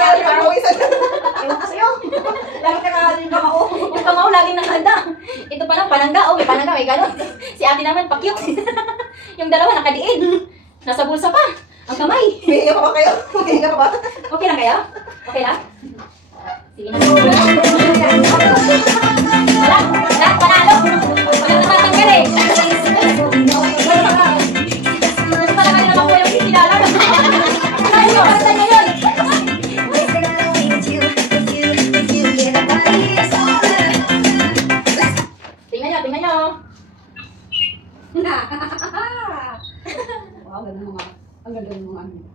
Ewan ko sa'yo. Lagi nakakala yung kamao. Yung kamao lagi nakahanda. Ito pa lang, panangga. Oh, may panangga, may gano'n. Si ate naman, pakyok. Yung dalawa nakadiin. Nasa bulsa pa. Ang kamay. Hihinga pa ba kayo? Hihinga pa ba? Okay lang kayo? Okay lang? Sige na. Wala. Lahat panalo. Wala natatanggal eh. Mas pala kayo naman po yung sinala. Ano yun? Ano yun? Tingnan nyo. Wow, ang ganda ng mga ano.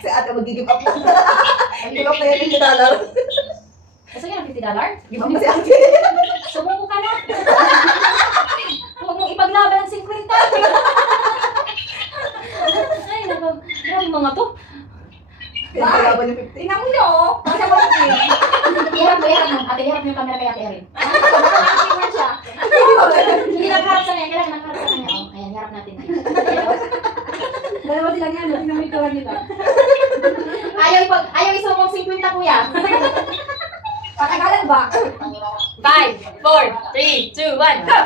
Si ate mag-give up na. Give up na yan $50. Gusto nyo ng $50? Give up na si ate. Sumuko ka na. Huwag mong ipaglaban ng 50. Ay, naku. Grabe mga to. Pinaglaban yung 50. Tingnan mo nyo. Kasi mo iharap mo. Ate, iharap mo yung camera kay Ate Erin. Hindi nakaharap sa kanya. Kailangan nakaharap sa kanya. Oh, ayan, iharap natin. Dalawa silang yan. Tingnan mo yung kawan nila. Ayaw isumong 50, kuya. Patagalan ba? 5, 4, 3, 2, 1, go!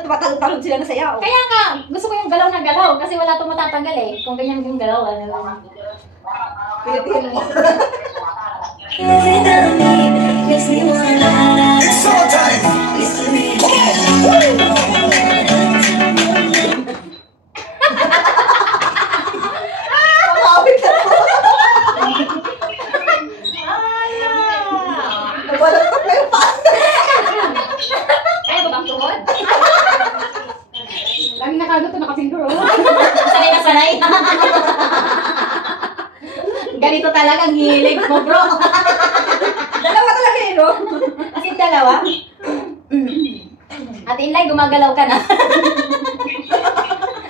Tumatalog sila na sayaw. Kaya nga, gusto ko yung galaw na galaw kasi wala itong matatanggal eh. Kung ganyan yung galaw, ano lang. Pilitin mo. It's showtime! Kumawit na po. Nagwalantok na yung paan. Kaya ba bang tuhod? Lagi nakagot na nakapindur. Sanay na sanay. Ganito talaga ang hilig mo, bro. Dalawa talaga yun, no? As in, dalawa? Ate Inlay, gumagalaw ka na.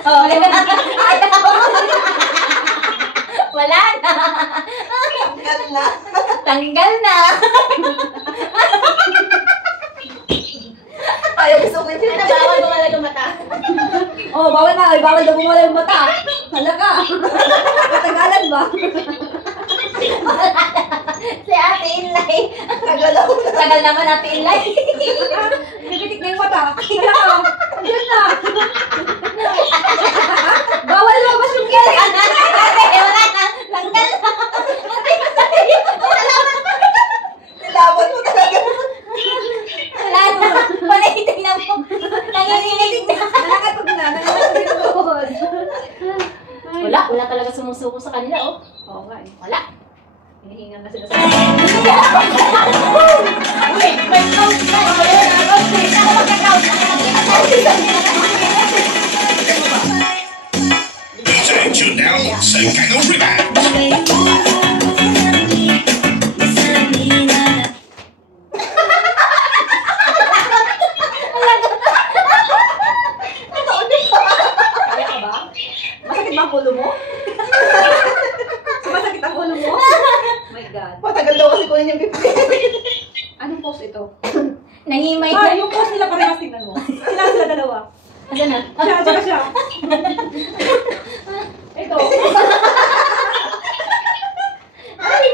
Oh, wala na. Wala na. Tanggal na. Tanggal na. Ayaw gusto ko yun. Bawal bumala yung mata. Oh, bawal na. Bawal daw bumala yung mata. Hala ka. Matagalan ba? Si Ate Inlay. Tagal naman Ate Inlay. Nabitik na yung mata. Hala ka. Ayun na. Bawal lumabas yung gilay. Wala na. Tanggal na. Nilaban mo talaga. Wala na. Panay, tingnan mo. Nanginginig na. Nakatog na. Wala talaga sumusuko sa kanila, oh. Oo nga eh. Wala. Hinihingan na sila sa kanila. Wait, may count na. Wait, ako magka-count. Time to download some kind of revenge. Masakit ba ang ulo mo? Masakit ang ulo mo? Oh my God. Matagal daw kasi kunin yung 50. Anong post ito? Nangimay ka. Yung post nila parehas, tingnan mo. Sila dalawa. Asan na? Siya. Ito. Ay!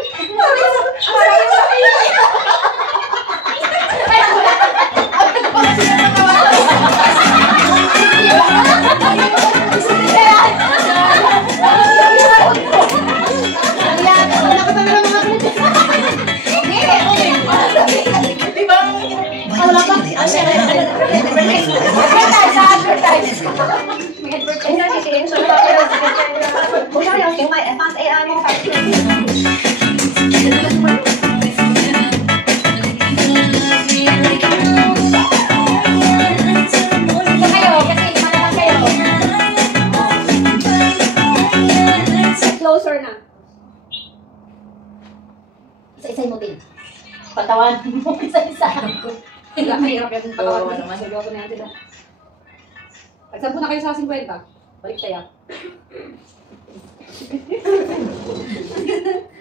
Advertise. Isa-isay mo din. Patawan mo isa-isa. Hirap yung patawa Oo, naman. naman. Seryoso na yan sila. Pagsampu na kayo sa 50. Balik tayo.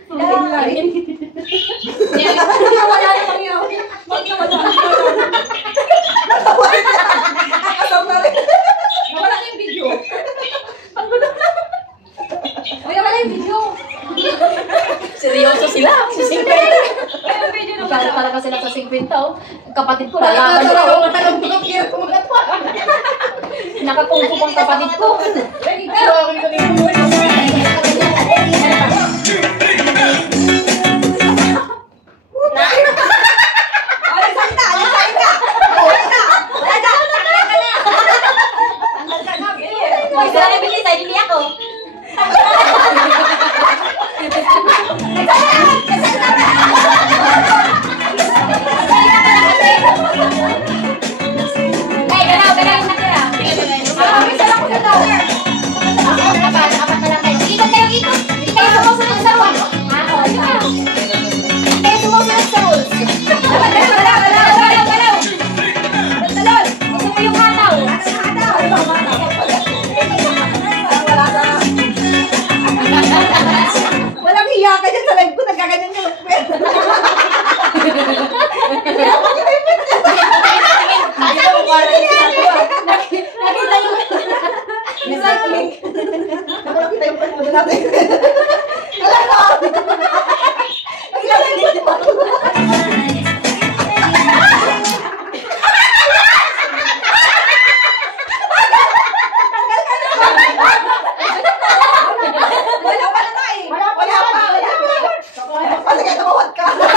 Wala na kami ako. Nawala na yung video. Wala yung video. Seryoso sila. Sa 50. Yung video na wala. Talaga sila sa 50. Oh. Kapatid ko, lalaban ko. Nakakungkop ang kapatid ko. Isa na bilis, ay hindi ako. Ay, ganaw na kaya. Isa lang ko ganaw. Apat na lang kayo. Ikot kayo, ikot. Hindi kayo sumusunod sa rules. Hindi kayo sumusunod sa rules. Ganaw. Talon. Gusto mo yung hataw. Walang hiya ka dyan sa live ko, nagkaganyan yung lupit. Nakita yung... Exactly. Nakakita yung panood natin. Alam mo! Nakita yung panood. Wala pa na nga eh. Wala pa. Wala pa. Wala pa. Wala pa. Wala pa.